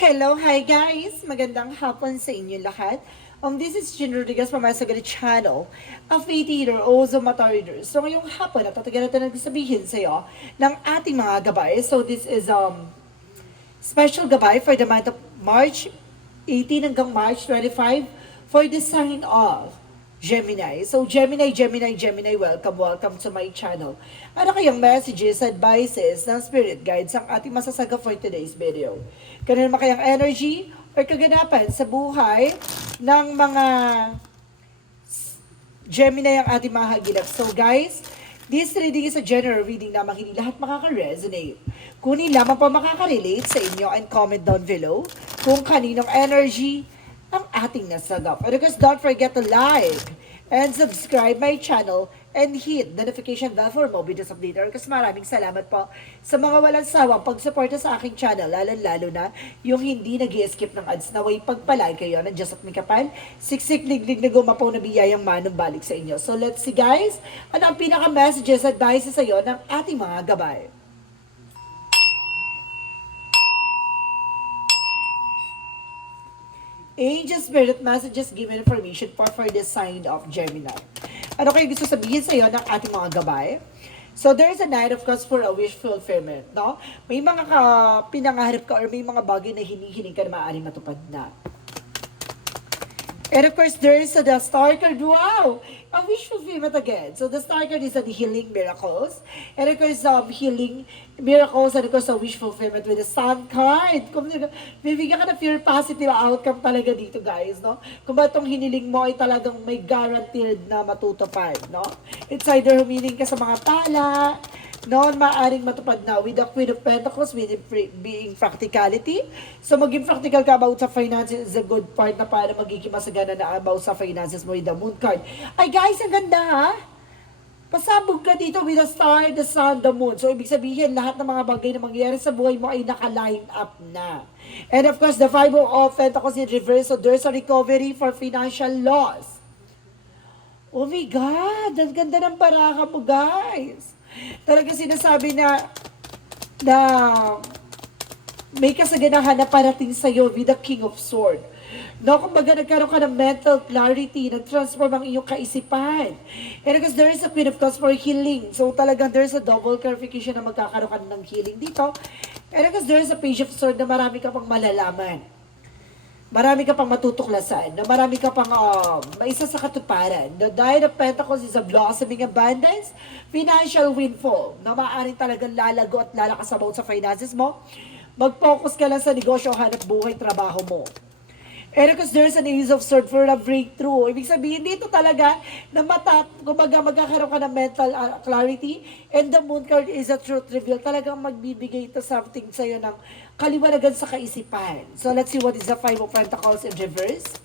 Hello, hi guys! Magandang hapon sa inyo lahat. This is Jin Rodriguez from my Sagari channel, a faith eater, also mata reader. So ngayong hapon, natatagal natin nagsabihin sa iyo ng ating mga gabay. So this is special gabay for the month of March 18 hanggang March 25 for the sign of Gemini. So Gemini, welcome to my channel. Ano kayang messages, advices ng spirit guides ang ating masasaga for today's video? Ganun naman kayang energy or kaganapan sa buhay ng mga Gemini ang ating mahagilap. So guys, this reading is a general reading na hindi lahat makaka-resonate. Kunin lamang po makaka-relate sa inyo and comment down below kung kaninong energy ang ating nasagap. And of course, don't forget to like and subscribe my channel and hit the notification bell for more videos updated. Kasi maraming salamat po sa mga walang sawang pagsuporta sa aking channel, lalo na yung hindi nag-skip ng ads na way pagpalaan kayo ng Diyos at Mikapan, siksik liglig na gumapaw na biyayang manong balik sa inyo. So let's see guys, ano ang pinaka-messages at advices sa iyo ng ating mga gabay. Angel Spirit Messages given information for the sign of Gemini. Ano kayo gusto sabihin sa iyo ng ating mga gabay? So there is a Knight of Cups for a wish fulfillment, no? May mga pinangarap ka or may mga bagay na hinihiling ka na maaaring matupad na. And of course, there is the Star card. Wow! A wish fulfillment again. So the Star card is the healing miracles. And of course, healing miracles and of course, a wish fulfillment with the Sun card. Kung bibigyan ka na pure positive outcome talaga dito, guys, no? Kung ba itong hiniling mo ay talagang may guaranteed na matutupad, no? It's either humiling ka sa mga tala, noon maaaring matupad na with the Queen of Pentacles, with it being practicality. So maging practical ka about sa finances is a good part na para magiging masagana na about sa finances mo with the Moon card. Ay guys, ang ganda ha! Pasabog ka dito with the Star, the Sun, the Moon. So ibig sabihin, lahat ng mga bagay na mangyayari sa buhay mo ay naka-line up na. And of course, the Five of Pentacles in reverse, so there's a recovery for financial loss. Oh my God! Ang ganda ng baraka mo guys! Talaga sinasabi na may kasaganahan na parating sa'yo with the King of Swords. No, kumbaga nagkaroon ka ng mental clarity, nag-transform ang iyong kaisipan. And because there is a Queen of Cups for healing. So talagang there is a double clarification na magkakaroon ka ng healing dito. And because there is a Page of Swords na marami ka pang malalaman. Marami ka pang matutuklasan, na marami ka pang maisa sa katuparan. The Knight of Pentacles is a blossoming abundance, financial windfall, na maaaring talagang lalago at lalakas about sa finances mo. Mag-focus ka lang sa negosyo, hanap buhay, trabaho mo. And because there's an Ace of Swords for a breakthrough. Ibig sabihin dito talaga na kumbaga magkakaroon ka ng mental clarity, and the Moon card is a truth reveal. Talagang magbibigay ito something sa'yo ng kaliwanagan sa kaisipan. So let's see what is the Five of Pentacles in reverse.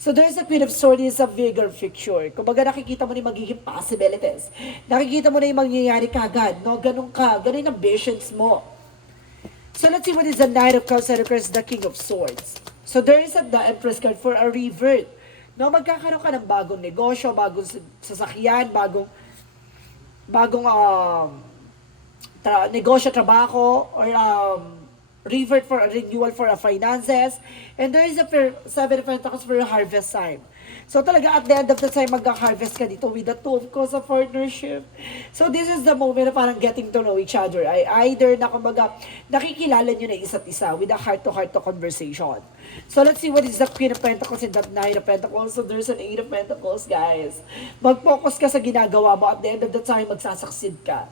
So there's a Queen of Swords is a bigger picture. Kumbaga nakikita mo na yung magiging possibilities. Nakikita mo na yung mangyayari kagad. No? Ganun yung ambitions mo. So let's see what is the Knight of Cups and of course the King of Swords. So there is the Empress card for a revert. No, magkakaroon ka ng bagong negosyo, bagong sasakyan, bagong negosyo, trabaho, or revert for a renewal for a finances. And there is a Seven of Pentacles for a harvest time. So talaga at the end of the time, mag-harvest ka dito with the Two of Cups of partnership. So this is the moment na parang getting to know each other. Ay either na kumbaga, nakikilala nyo na isa't isa with a heart-to-heart conversation. So let's see what is the Queen of Pentacles and that Knight of Pentacles. So there's an Eight of Pentacles, guys. Mag-focus ka sa ginagawa mo. At the end of the time, magsasucceed ka.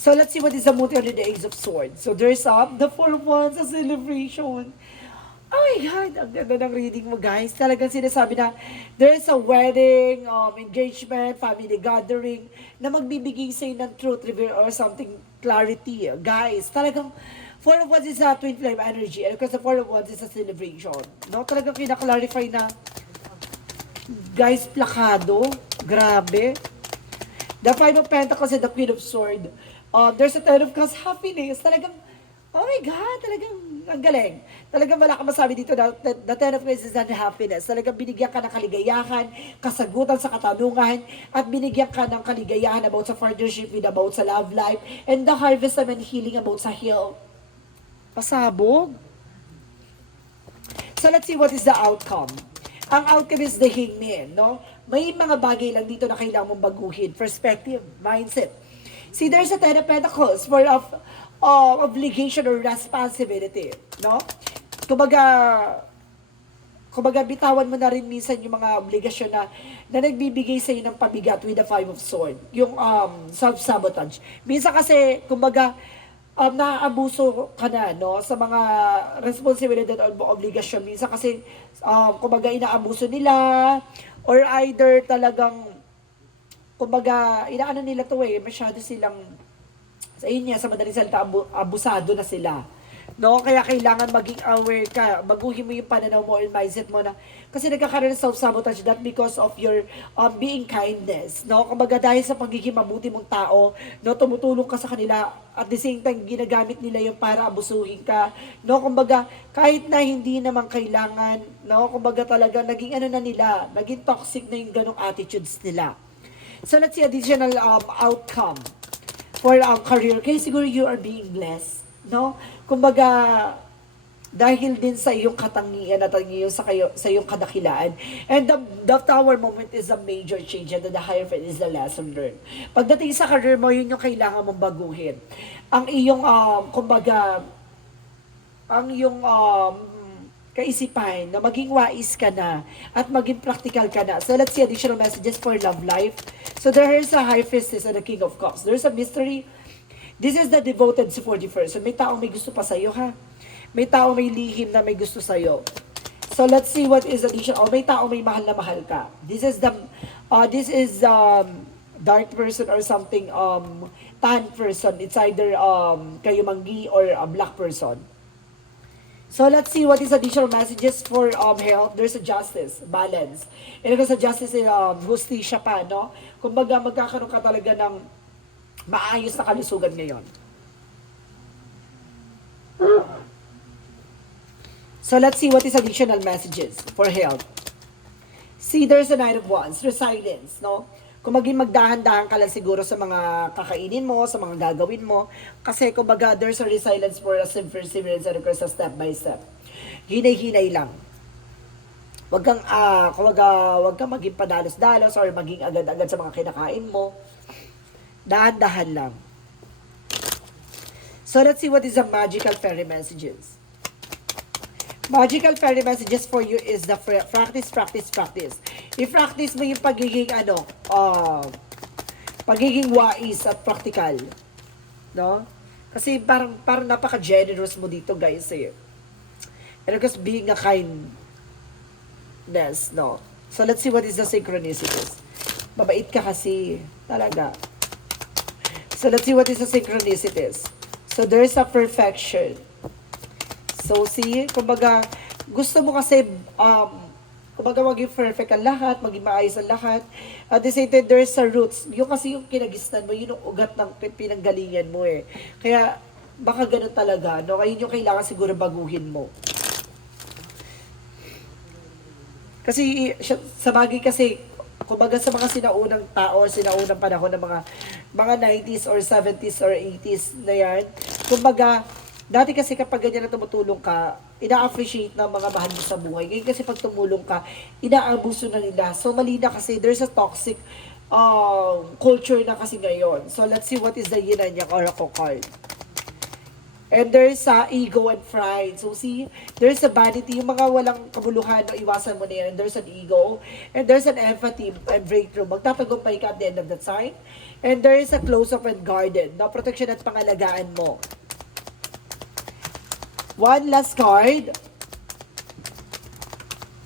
So let's see what is the mood under the Ace of Swords. So there's the Four of Wands, a celebration. Oh my God, ang ganda ng reading mo guys. Talagang sinasabi na there's a wedding, engagement, family gathering na magbibigay sa'yo ng truth reveal or something clarity. Guys, talagang Four of Wands is a twin flame energy and because the Four of Wands is a celebration. No, talagang kinaklarify na guys, plakado, grabe. The Five of Pentacles and the Queen of Swords. There's a Ten of Cups, happiness. Talagang, oh my God, talagang ang galing. Talagang wala ka masabi dito na the Ten of Cups is happiness. Talagang binigyan ka ng kaligayahan, kasagutan sa katanungan, at binigyan ka ng kaligayahan about sa partnership, about sa love life, and the harvest naman healing about sa heal. Pasabog. So let's see what is the outcome. Ang outcome is the hangman, no? May mga bagay lang dito na kailangan mong baguhin. Perspective, mindset. See, there's a Ten of Pentacles for obligation or responsibility, no? Kumbaga, bitawan mo na rin minsan yung mga obligasyon na nagbibigay sa iyo ng pabigat with the Five of Swords. Yung self-sabotage. Minsan kasi, kumbaga, naaabuso ka na, no? Sa mga responsibilidad o obligasyon. Minsan kasi, kumbaga, inaabuso nila or either talagang, kumbaga, inaano nila to masyado silang, sa inyo, sa madaling salita, abusado na sila. No, kaya kailangan maging aware ka. Baguhin mo yung pananaw mo and mindset mo na kasi nagkakaroon ng self-sabotage that because of your being kindness. No, kumbaga dahil sa pagiging mabuti mong tao, no, tumutulong ka sa kanila at the same time ginagamit nila yung para abusuhin ka. No, kumbaga kahit na hindi naman kailangan, no, kumbaga talaga naging ano na nila, naging toxic na yung ganong attitudes nila. So let's see additional outcome for career. Kaya siguro you are being blessed. No? Kumbaga, dahil din sa iyong katangian at sa iyong kadakilaan. And the tower moment is a major change and the Hierophant is the lesson learned. Pagdating sa career mo, yun yung kailangan mong baguhin. Ang iyong, kumbaga, ang iyong kaisipan na maging wais ka na at maging practical ka na. So let's see additional messages for love life. So there is a High Priestess and a King of Cups. There's a mystery. This is the devoted to 41st. So may taong may gusto pa sa'yo, ha? May taong may lihim na may gusto sa'yo. So let's see what is additional. May taong may mahal na mahal ka. This is dark person or something tan person. It's either kayo manggi or a black person. So let's see what is additional messages for health. There's a justice, balance. And sa justice, justisya pa, no? Kumbaga magkakaroon ka talaga ng maayos na kalusugan ngayon. So let's see what is additional messages for health. See, there's a Knight of Wands, resilience, no? Kung maging magdahan-dahan ka lang siguro sa mga kakainin mo, sa mga gagawin mo, kasi kumbaga there's a resilience for a perseverance and a step by step. Hinay-hinay lang. Wag kang maging padalos-dalos or maging agad-agad sa mga kinakain mo. Dahan-dahan lang. So let's see what is the magical fairy messages. Magical fairy messages for you is the practice. I-practice mo yung pagiging wais at practical. No? Kasi parang napaka-generous mo dito, guys. And of course, being a kindness, no? So let's see what is the synchronicities. Mabait ka kasi, talaga. So let's see what is the synchronicities. So there's a perfection. So see, kumbaga, gusto mo kasi, kumbaga maging perfect ang lahat, maging maayos ang lahat. At the same time, there's a roots. Yung kasi yung kinagisnan mo, yun yung ugat ng pinanggalingan mo Kaya, baka ganun talaga, no? Ayun yung kailangan siguro baguhin mo. Kasi, sa bagay kasi, kumbaga sa mga sinaunang tao, sinaunang panahon ng mga 90s or 70s or 80s na yan, kumbaga, dati kasi kapag ganyan na tumutulong ka, ina-appreciate ng mga mahal mo sa buhay. Ngayon kasi pag tumulong ka, inaabuso na nila. So mali na kasi, there's a toxic culture na kasi ngayon. So let's see what is the yin and yang oracle card. And there's ego and pride. So see, there's a vanity. Yung mga walang kabuluhan, iwasan mo na yan. And there's an ego. And there's an empathy and breakthrough. Magtatagumpay ka at the end of the time. And there is a close-up and guarded. No, protection at pangalagaan mo. One last card.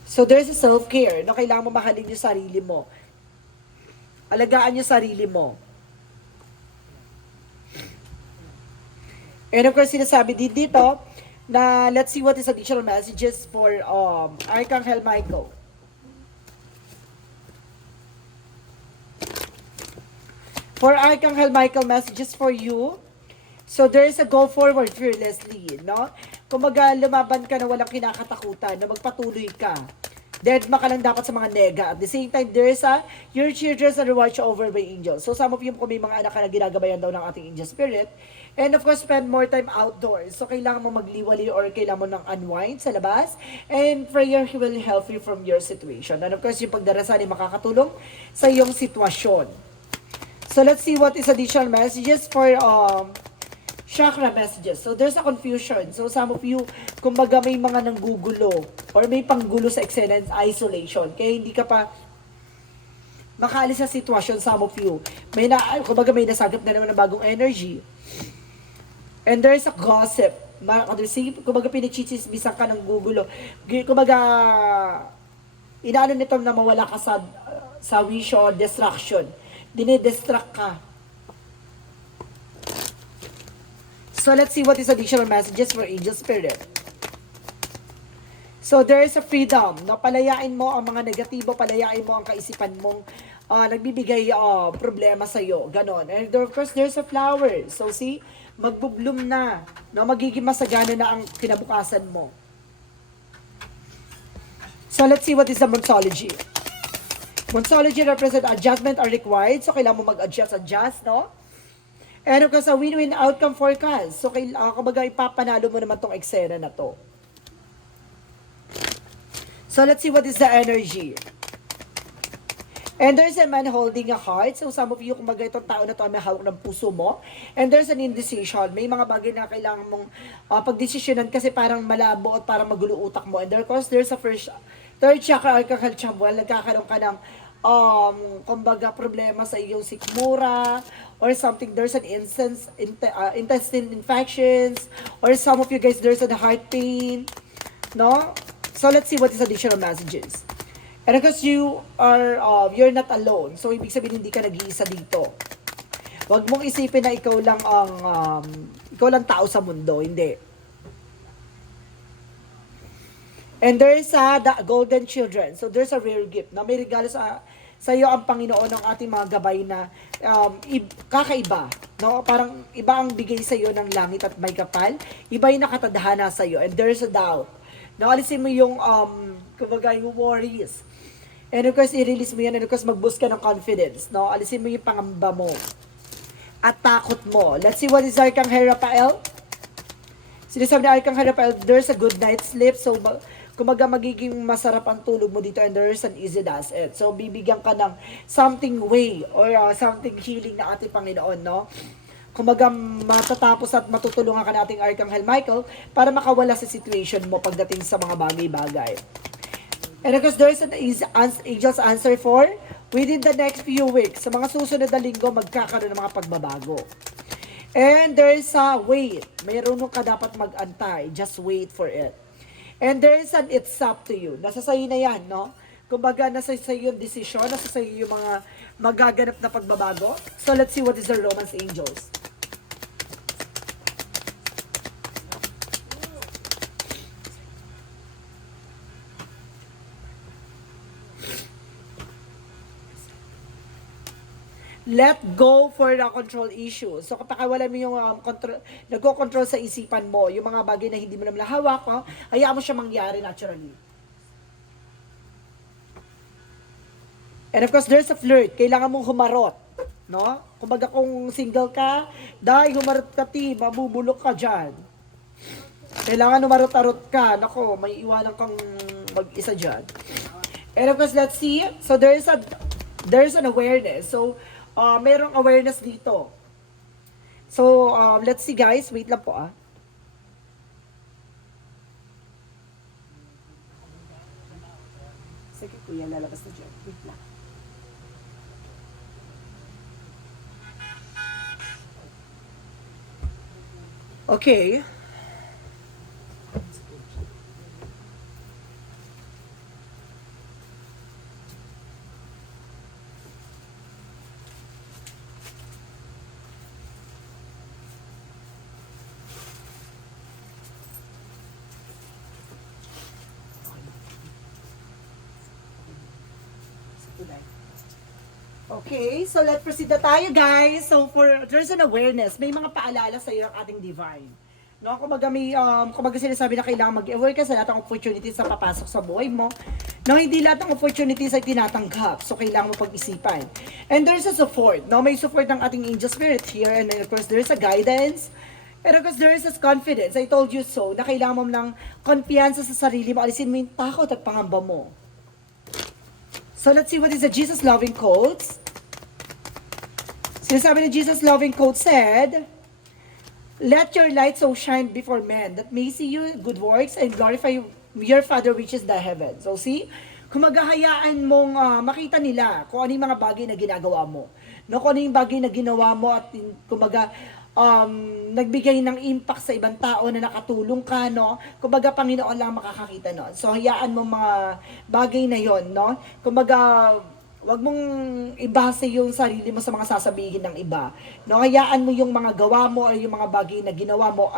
So there's a self-care. No, kailangan mo mahalin yung sarili mo. Alagaan yung sarili mo. And of course, sinasabi din dito na let's see what is additional messages for Archangel Michael. For Archangel Michael, messages for you. So there is a go forward fearlessly, no? Kumbaga, lumaban ka na walang kinakatakutan, na magpatuloy ka. Deadma ka lang dapat sa mga nega. At the same time, there's your children are watched over by angels. So some of you kung may mga anak ka na ginagabayan daw ng ating angel spirit. And of course, spend more time outdoors. So kailangan mo magliwali or kailangan mo ng unwind sa labas. And prayer will help you from your situation. And of course, yung pagdarasal ay makakatulong sa iyong sitwasyon. So let's see what is additional messages for chakra messages. So there's a confusion. So some of you, kumbaga may mga nanggugulo or may panggulo sa excellence isolation. Kaya hindi ka pa makaalis sa sitwasyon, some of you. Kumbaga may nasagap na naman ng bagong energy. And there's a gossip. Kumbaga pinichichismisan ka ng gugulo. Kumbaga, inaano nito na mawala ka sa wish or distraction. Dinidistract ka. So let's see what is additional messages for angel spirit. So there is a freedom. No? Palayain mo ang mga negatibo, palayain mo ang kaisipan mong nagbibigay problema sa iyo. Ganon. And of course, there's a flower. So see, magbubloom na. No? Magiging masagana na ang kinabukasan mo. So let's see what is the Monsology. Monsology represent adjustment are required. So kailangan mo mag-adjust, no? And of course, a win-win outcome forecast. So, kumbaga, ipapanalo mo naman tong eksena na to. So, let's see what is the energy. And there's a man holding a heart. So, some of you, kumbaga, itong tao na to may hawak ng puso mo. And there's an indecision. May mga bagay na kailangan mong pagdesisyonan kasi parang malabo at parang magulo utak mo. And of course, there's a third chakra, Archangel Chamuel. Nagkakaroon ka ng kumbaga problema sa iyong sikmura or something, there's an intestine infections or some of you guys there's a heart pain, no? So let's see what is additional messages. And because you're not alone, so ibig sabihin hindi ka nag-iisa dito. Huwag mong isipin na ikaw lang tao sa mundo, hindi. And there's the golden children. So there's a rare gift na may regalo sa iyo ang Panginoon ng ating mga gabay na kakaiba. No? Parang iba ang bigay sa iyo ng langit at may kapal. Iba yung nakatadhana sa iyo. And there's a doubt. No, alisin mo yung kumbaga yung worries. And of course, i-release mo yan. And of course, mag-boost ka ng confidence. No? Alisin mo yung pangamba mo. At takot mo. Let's see what is Archangel Raphael. Sinasabi na Archangel Raphael, there's a good night's sleep. So, kumaga magiging masarap ang tulog mo dito and there's an easy does it. So, bibigyan ka ng something way or something healing na ating Panginoon, no? Kumaga matatapos at matutulungan ka nating Archangel Michael para makawala sa situation mo pagdating sa mga bagay-bagay. And of course, there's an angel's answer for within the next few weeks. Sa mga susunod na linggo, magkakaroon ng mga pagbabago. And there's a wait. Mayroon ka dapat mag-antay. Just wait for it. And there is an it's up to you. Nasa sayo na yan, no? Kumbaga, nasa sayo yung desisyon, nasa sayo yung mga magaganap na pagbabago. So, let's see what is the Romance Angels. Let go for the control issue. So kapag wala mo yung nagko-control sa isipan mo, yung mga bagay na hindi mo naman hawak, hayaan mo siya mangyari naturally. And of course, there's a flirt. Kailangan mong humarot. No? Kumbaga kung single ka, dahil humarot ka, mabubulok ka dyan. Kailangan humarot-arot ka. Nako, may iwanan kang mag-isa dyan. And of course, let's see. So there's an awareness. So, merong awareness dito. So, let's see guys. Wait lang po Sige kuya, lalabas na dyan. Wait lang. Okay. Okay, so let's proceed na tayo guys. So there's an awareness, may mga paalala sa iyo ng ating divine. No, kumbaga may kumbaga sinasabi na kailangan mag-aware ka sa lahat ng opportunities na papasok sa buhay mo No, hindi lahat ng opportunities ay tinatanggap. So, kailangan mo pag-isipan. And there's a support. No, may support ng ating angel spirit here. And then, of course, there's a guidance. And of course, there is this confidence. I told you so, na kailangan mo ng kumpiyansa sa sarili mo. Alisin mo yung takot at pangamba mo. So, let's see what is the Jesus loving quotes. Sinasabi ni Jesus loving quote said, "Let your light so shine before men that may see your good works and glorify your Father which is the heaven." So see, kung maghahayaan mong makita nila kung ano yung mga bagay na ginagawa mo. No, kung ano yung bagay na ginawa mo at kumbaga nagbigay ng impact sa ibang tao na nakatulong ka, no? Kumbaga, Panginoon lang makakakita nun. So, hayaan mo mga bagay na yon, no? Kumbaga, wag mong ibase yung sarili mo sa mga sasabihin ng iba. No, hayaan mo yung mga gawa mo o yung mga bagay na ginawa mo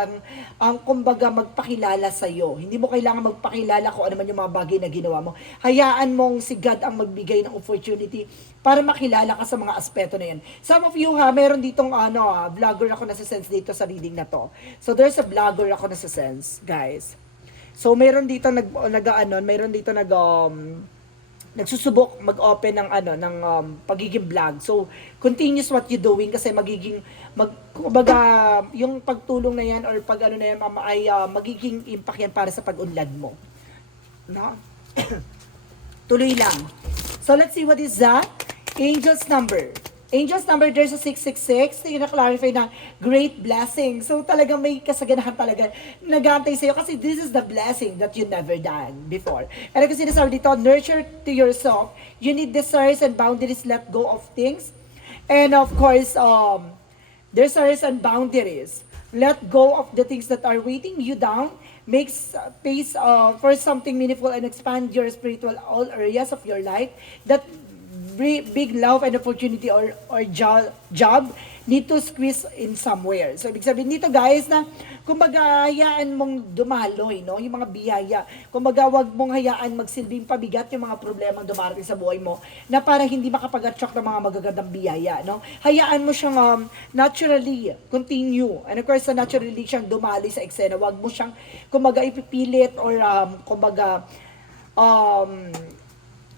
ang kumbaga magpakilala sa iyo. Hindi mo kailangan magpakilala kung ano man yung mga bagay na ginawa mo. Hayaan mong si God ang magbigay ng opportunity para makilala ka sa mga aspeto na yan. Some of you meron ditong vlogger ako na sense dito sa reading na to. So there's a vlogger ako na sense, guys. So meron dito nagsusubok mag-open ng pagiging vlog. So, continuous what you doing kasi kumbaga, yung pagtulong na yan or pag na yan, ay magiging impact yan para sa pag-unlad mo. No? Tuloy lang. So, let's see what is that. Angel's number. Angel's number, there's a 666. Yung na-clarify na great blessing. So talaga may kasaganahan talaga. Nag-aantay sa'yo kasi this is the blessing that you never done before. And kasi sinasabi dito, nurture to yourself. You need desires and boundaries, let go of things. And of course, desires and boundaries. Let go of the things that are weighting you down. Make space for something meaningful and expand your spiritual all areas of your life. That big love and opportunity or job need to squeeze in somewhere. So, ibig sabihin dito guys na kumbaga hayaan mong dumaloy, no? Yung mga biyaya. Kumbaga wag mong hayaan magsilbing pabigat yung mga problemang dumarating sa buhay mo na para hindi makapag-attract ng mga magagandang biyaya, no? Hayaan mo siyang naturally continue. And of course, naturally siyang dumaloy sa eksena. Wag mo siyang kumbaga ipipilit or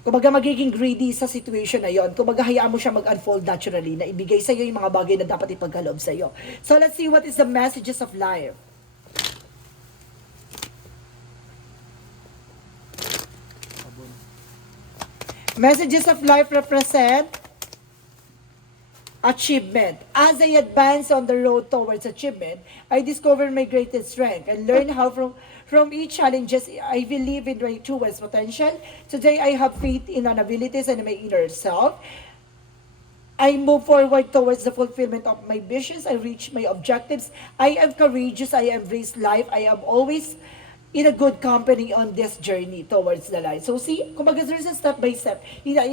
kumbaga magiging greedy sa situation na yon. Kumbaga, hayaan mo siya mag-unfold naturally na ibigay sa iyo yung mga bagay na dapat ipagkaloob sa iyo. So, let's see what is the messages of life. Messages of life represent achievement. As I advance on the road towards achievement, I discover my greatest strength and learn how from each challenges, I believe in my truest potential. Today, I have faith in my abilities and my inner self. I move forward towards the fulfillment of my visions. I reach my objectives. I am courageous. I embrace life. I am always in a good company on this journey towards the light. So see, kumbaga there's a step by step. Yung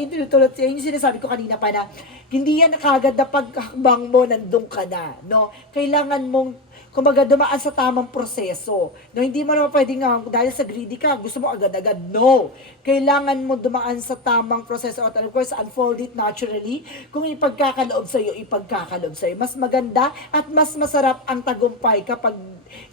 sinasabi ko kanina pa na, hindi yan kagad na paghakbang mo, nandun ka na. No? Kailangan mong kumbaga dumaan sa tamang proseso. No, hindi mo naman pwedeng dahil sa greedy ka, gusto mo agad-agad. No. Kailangan mo dumaan sa tamang proseso at of course, unfold it naturally. Kung ipagkakaloob sa'yo, ipagkakaloob sa'yo. Mas maganda at mas masarap ang tagumpay kapag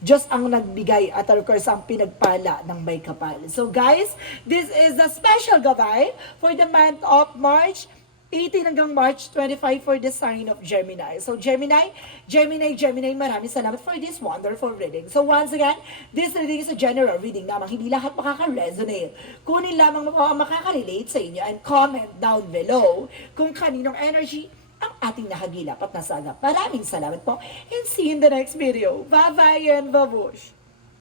Diyos ang nagbigay at of course, ang pinagpala ng may kapal. So guys, this is a special gabay for the month of March 18 hanggang March 25 for the sign of Gemini. So Gemini, maraming salamat for this wonderful reading. So once again, this reading is a general reading namang hindi lahat makaka-resonate. Kunin lamang makaka-relate sa inyo and comment down below kung kaninong energy ang ating nahagilap at nasagap. Maraming salamat po and see you in the next video. Bye-bye and babush!